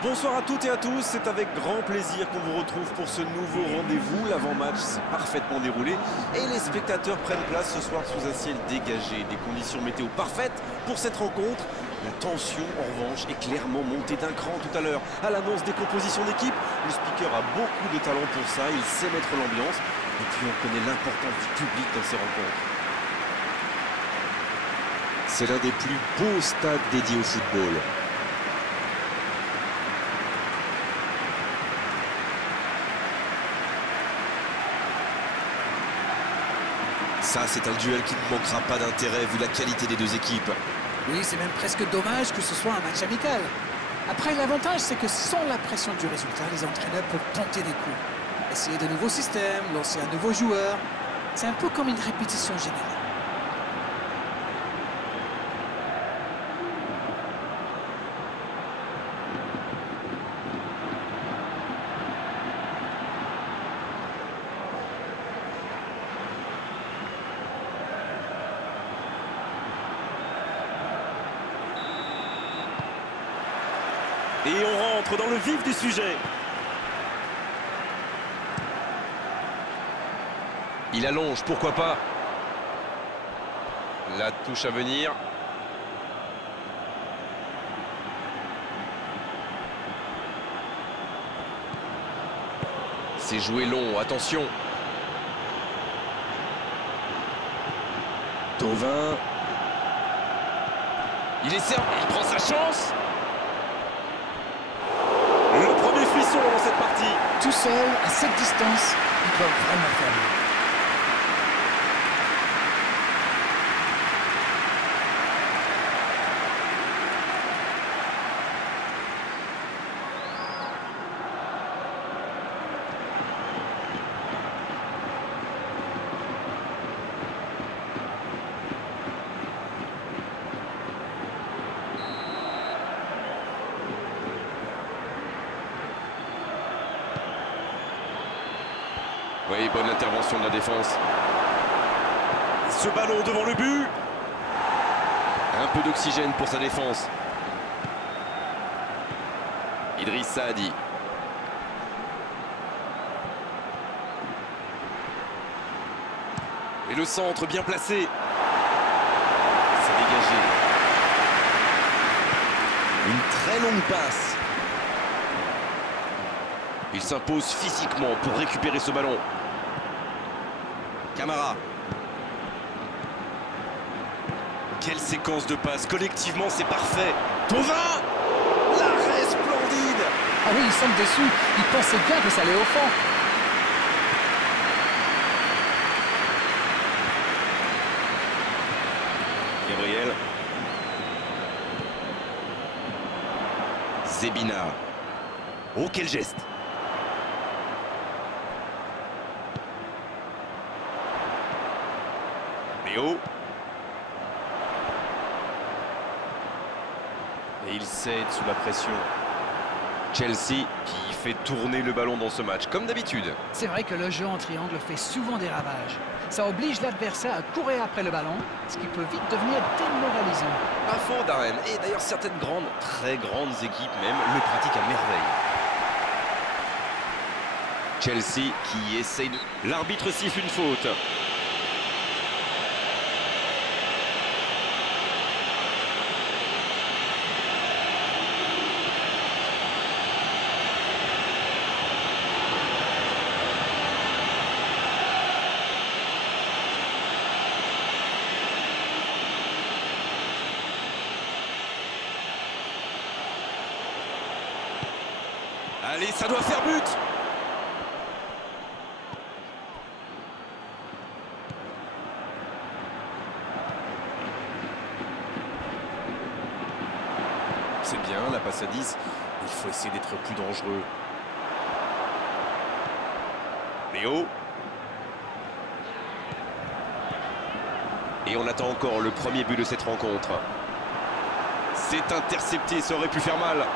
Bonsoir à toutes et à tous, c'est avec grand plaisir qu'on vous retrouve pour ce nouveau rendez-vous. L'avant-match s'est parfaitement déroulé et les spectateurs prennent place ce soir sous un ciel dégagé. Des conditions météo parfaites pour cette rencontre. La tension, en revanche, est clairement montée d'un cran tout à l'heure. À l'annonce des compositions d'équipe, le speaker a beaucoup de talent pour ça, il sait mettre l'ambiance. Et puis on connaît l'importance du public dans ces rencontres. C'est l'un des plus beaux stades dédiés au football. Ça, c'est un duel qui ne manquera pas d'intérêt vu la qualité des deux équipes. Oui, c'est même presque dommage que ce soit un match amical. Après, l'avantage, c'est que sans la pression du résultat, les entraîneurs peuvent tenter des coups. Essayer de nouveaux systèmes, lancer un nouveau joueur. C'est un peu comme une répétition générale. Et on rentre dans le vif du sujet. Il allonge, pourquoi pas. La touche à venir. C'est joué long, attention. Thauvin. Il est servi, il prend sa chance. Le premier frisson dans cette partie. Tout seul, à cette distance, ils doivent vraiment faire mieux. Oui, bonne intervention de la défense. Ce ballon devant le but. Un peu d'oxygène pour sa défense. Idriss Saadi. Et le centre bien placé. C'est dégagé. Une très longue passe. Il s'impose physiquement pour récupérer ce ballon. Camara. Quelle séquence de passes. Collectivement, c'est parfait. Thauvin. L'arrêt splendide. Ah oui, ils semblent déçus. Ils pensaient bien que ça allait au fond. Gabriel. Zebina. Oh, quel geste. Léo. Et il cède sous la pression. Chelsea qui fait tourner le ballon dans ce match, comme d'habitude. C'est vrai que le jeu en triangle fait souvent des ravages. Ça oblige l'adversaire à courir après le ballon, ce qui peut vite devenir démoralisant. Pas faux, Darren. Et d'ailleurs, certaines grandes, très grandes équipes même, le pratiquent à merveille. Chelsea qui essaye de... L'arbitre siffle une faute. Allez, ça doit faire but. C'est bien, la passe à 10. Il faut essayer d'être plus dangereux. Léo. Et on attend encore le premier but de cette rencontre. C'est intercepté, ça aurait pu faire mal.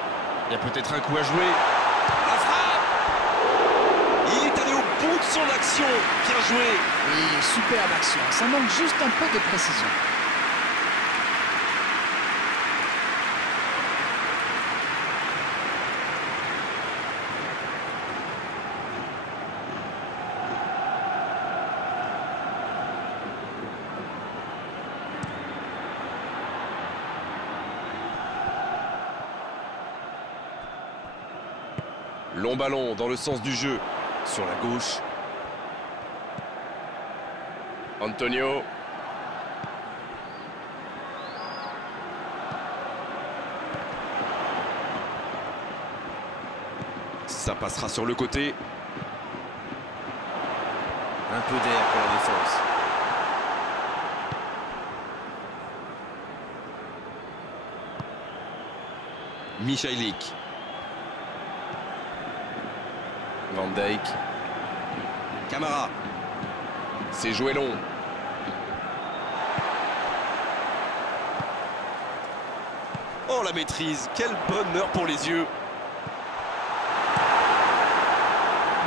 Il y a peut-être un coup à jouer. La frappe. Il est allé au bout de son action. Bien joué. Oui, superbe action. Ça manque juste un peu de précision. Long ballon dans le sens du jeu. Sur la gauche. Antonio. Ça passera sur le côté. Un peu d'air pour la défense. Michailik. Van Dijk. Camara. C'est joué long. Oh, la maîtrise. Quel bonheur pour les yeux.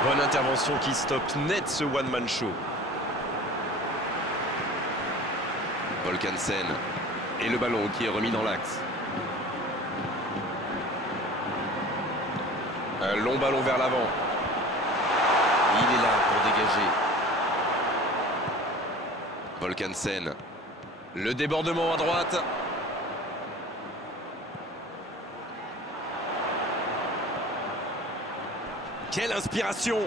Bonne intervention qui stoppe net ce one-man show. Volkansen. Et le ballon qui est remis dans l'axe. Un long ballon vers l'avant. Il est là pour dégager. Volkansen. Le débordement à droite. Quelle inspiration!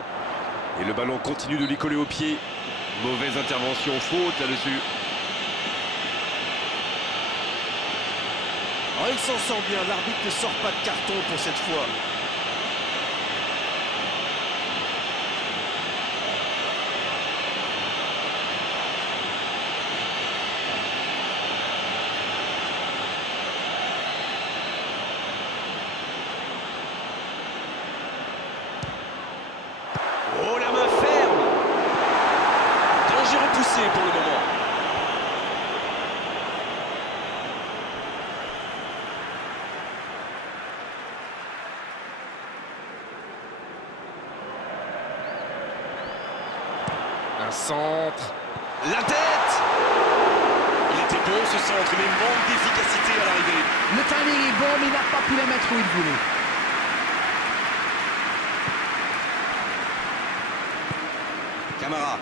Et le ballon continue de lui coller au pied. Mauvaise intervention, faute là-dessus. Oh, il s'en sort bien. L'arbitre ne sort pas de carton pour cette fois. Oh, la main ferme! Danger repoussé pour le moment. Un centre. La tête! Il était bon ce centre, mais manque d'efficacité à l'arrivée. Le timing est bon, mais il n'a pas pu la mettre où il voulait. Camara.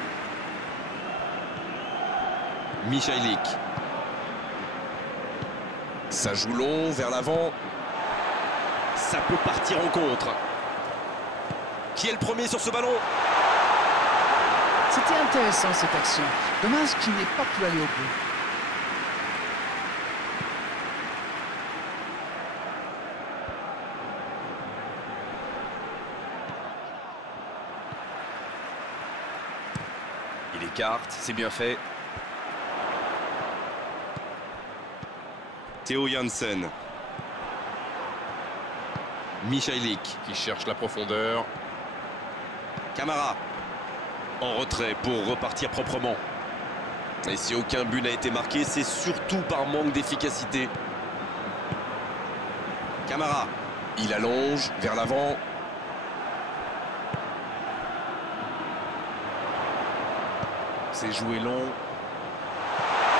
Michailik. Ça joue long vers l'avant. Ça peut partir en contre. Qui est le premier sur ce ballon? C'était intéressant cette action. Dommage qu'il n'ait pas pu aller au bout. Il écarte, c'est bien fait. Theo Janssen. Michailik qui cherche la profondeur. Camara. En retrait pour repartir proprement. Et si aucun but n'a été marqué, c'est surtout par manque d'efficacité. Camara. Il allonge vers l'avant. C'est joué long.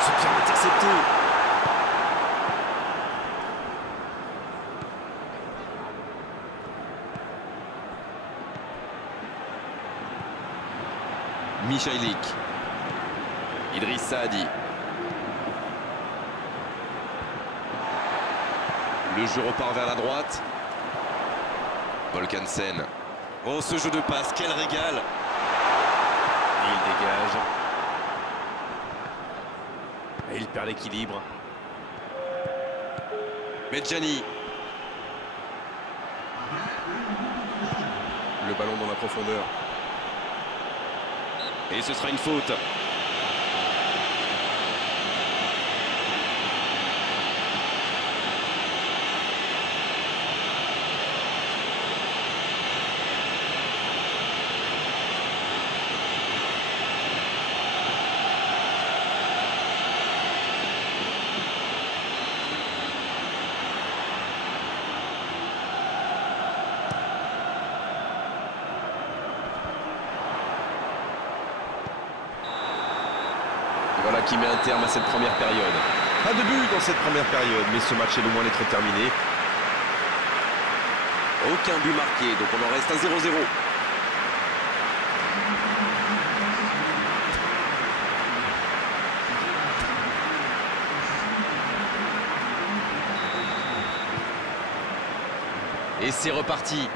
C'est bien intercepté. Michailik. Idriss Saadi. Le jeu repart vers la droite. Volkansen. Oh, ce jeu de passe, quel régal! Et il dégage. Et il perd l'équilibre. Medjani. Le ballon dans la profondeur. Et ce sera une faute. Voilà qui met un terme à cette première période. Pas de but dans cette première période, mais ce match est loin d'être terminé. Aucun but marqué, donc on en reste à 0-0. Et c'est reparti.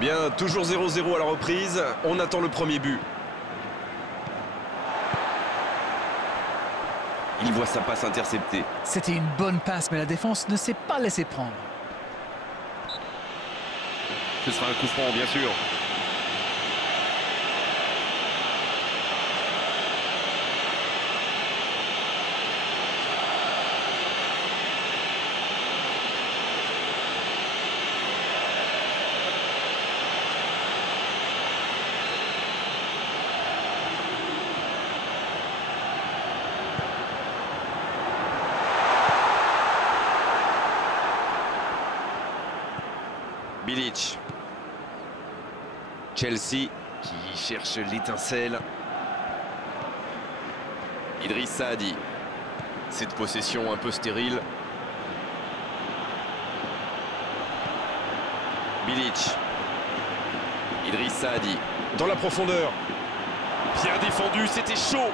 Bien, toujours 0-0 à la reprise. On attend le premier but. Il voit sa passe interceptée. C'était une bonne passe, mais la défense ne s'est pas laissée prendre. Ce sera un coup franc, bien sûr. Bilic. Chelsea qui cherche l'étincelle. Idriss Saadi. Cette possession un peu stérile. Bilic. Idriss Saadi. Dans la profondeur. Bien défendu, c'était chaud.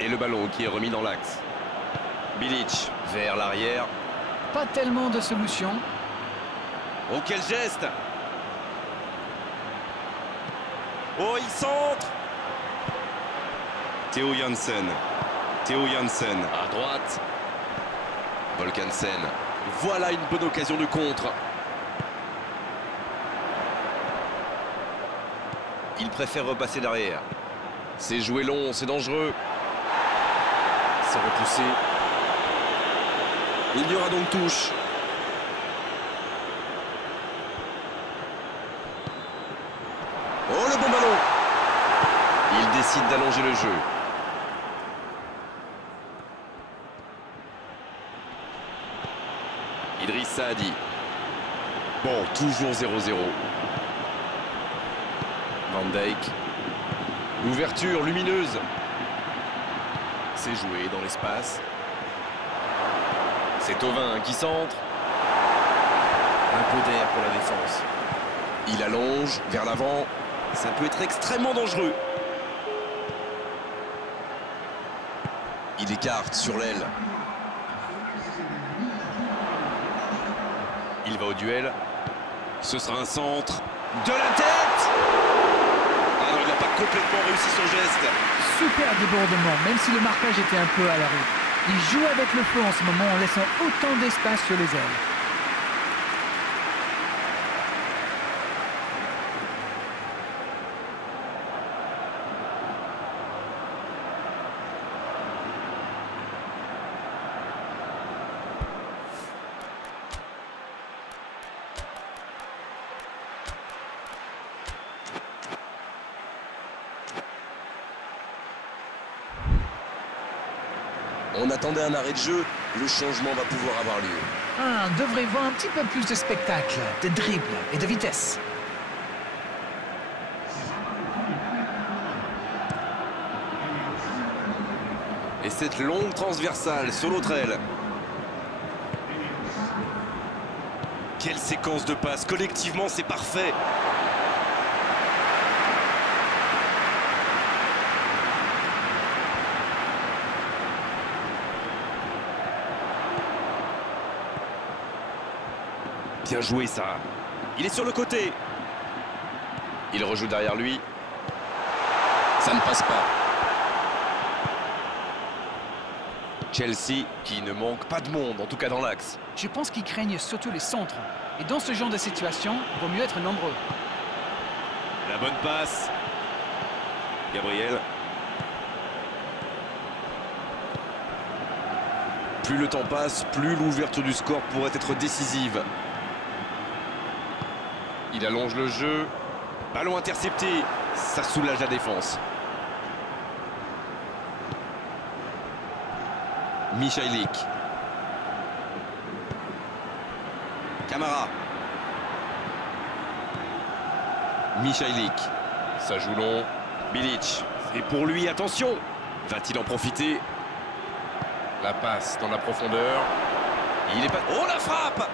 Et le ballon qui est remis dans l'axe. Bilic vers l'arrière. Pas tellement de solutions. Oh, quel geste! Oh, il centre! Theo Jansen. Theo Jansen. À droite. Volkansen. Voilà une bonne occasion de contre. Il préfère repasser derrière. C'est joué long, c'est dangereux. C'est repoussé. Il y aura donc touche. Oh, le bon ballon! Il décide d'allonger le jeu. Idriss Saadi. Bon, toujours 0-0. Van Dijk. L'ouverture lumineuse. C'est joué dans l'espace. C'est Thauvin qui centre. Un peu d'air pour la défense. Il allonge vers l'avant. Ça peut être extrêmement dangereux. Il écarte sur l'aile. Il va au duel. Ce sera un centre. De la tête! Ah non, il n'a pas complètement réussi son geste. Super débordement, même si le marquage était un peu à la rue. Il joue avec le feu en ce moment en laissant autant d'espace sur les ailes. On attendait un arrêt de jeu, le changement va pouvoir avoir lieu. On devrait voir un petit peu plus de spectacle, de dribble et de vitesse. Et cette longue transversale sur l'autre aile. Quelle séquence de passes, collectivement c'est parfait. Bien joué ça. Il est sur le côté. Il rejoue derrière lui. Ça ne passe pas. Chelsea qui ne manque pas de monde, en tout cas dans l'axe. Je pense qu'ils craignent surtout les centres. Et dans ce genre de situation, il vaut mieux être nombreux. La bonne passe. Gabriel. Plus le temps passe, plus l'ouverture du score pourrait être décisive. Il allonge le jeu. Ballon intercepté. Ça soulage la défense. Michailik. Camara. Michailik. Ça joue long. Bilic. Et pour lui, attention. Va-t-il en profiter? La passe dans la profondeur. Il est pas... Oh, la frappe!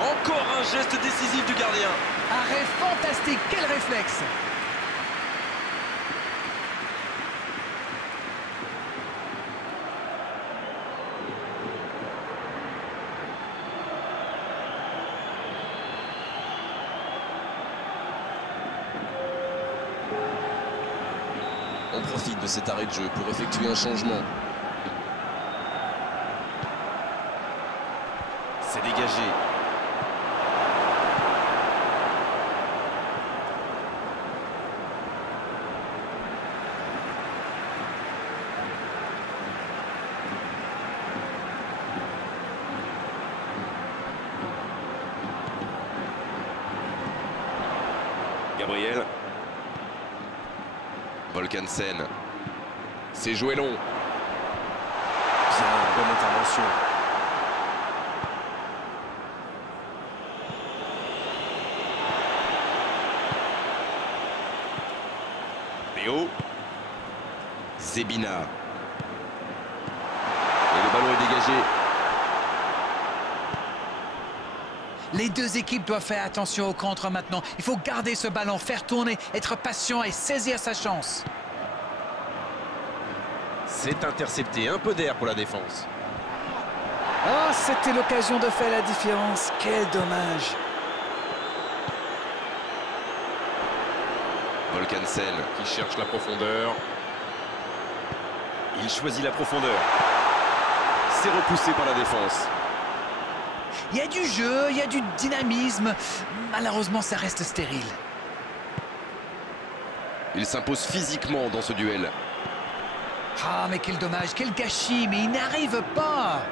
Encore un geste décisif du gardien. Arrêt fantastique, quel réflexe! On profite de cet arrêt de jeu pour effectuer un changement. C'est dégagé. Gabriel. Volkansen. C'est joué long. Bien, bonne intervention. Léo. Zebina. Et le ballon est dégagé. Les deux équipes doivent faire attention au contre maintenant. Il faut garder ce ballon, faire tourner, être patient et saisir sa chance. C'est intercepté, un peu d'air pour la défense. Oh, c'était l'occasion de faire la différence. Quel dommage. Volkansen qui cherche la profondeur. Il choisit la profondeur. C'est repoussé par la défense. Il y a du jeu, il y a du dynamisme. Malheureusement, ça reste stérile. Il s'impose physiquement dans ce duel. Ah, mais quel dommage, quel gâchis, mais il n'arrive pas.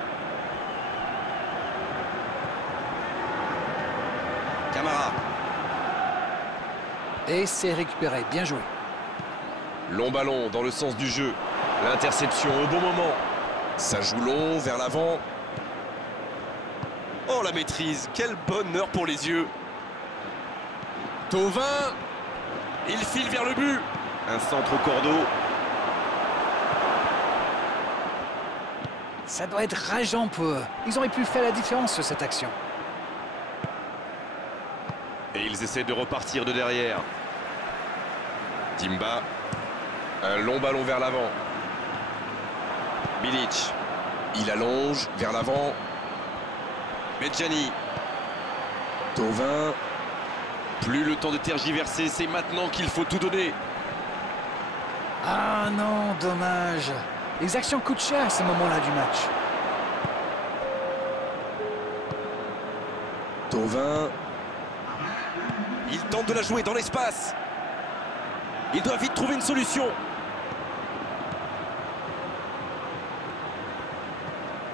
Camara. Et c'est récupéré, bien joué. Long ballon dans le sens du jeu. L'interception au bon moment. Ça joue long vers l'avant. Oh, la maîtrise, quel bonheur pour les yeux. Thauvin. Il file vers le but. Un centre au cordeau. Ça doit être rageant pour eux. Ils auraient pu faire la différence sur cette action. Et ils essaient de repartir de derrière. Timba. Un long ballon vers l'avant. Milic. Il allonge vers l'avant. Medjani. Thauvin. Plus le temps de tergiverser, c'est maintenant qu'il faut tout donner. Ah non, dommage. Les actions coûtent cher à ce moment-là du match. Thauvin. Il tente de la jouer dans l'espace. Il doit vite trouver une solution.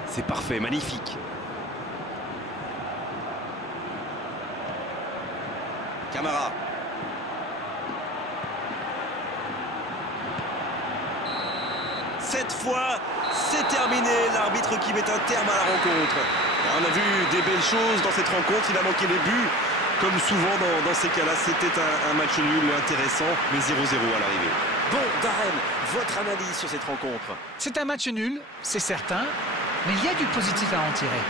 C'est parfait, magnifique. Camara. Cette fois, c'est terminé. L'arbitre qui met un terme à la rencontre. On a vu des belles choses dans cette rencontre. Il a manqué les buts. Comme souvent dans ces cas-là, c'était un match nul intéressant, mais 0-0 à l'arrivée. Bon, Darren, votre analyse sur cette rencontre? C'est un match nul, c'est certain, mais il y a du positif à en tirer.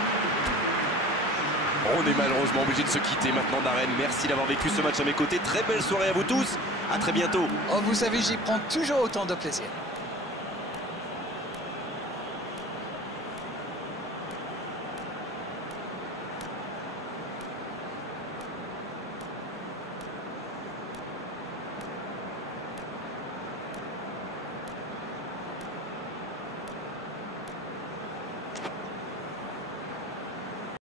On est malheureusement obligé de se quitter maintenant, Darren. Merci d'avoir vécu ce match à mes côtés. Très belle soirée à vous tous. À très bientôt. Oh, vous savez, j'y prends toujours autant de plaisir.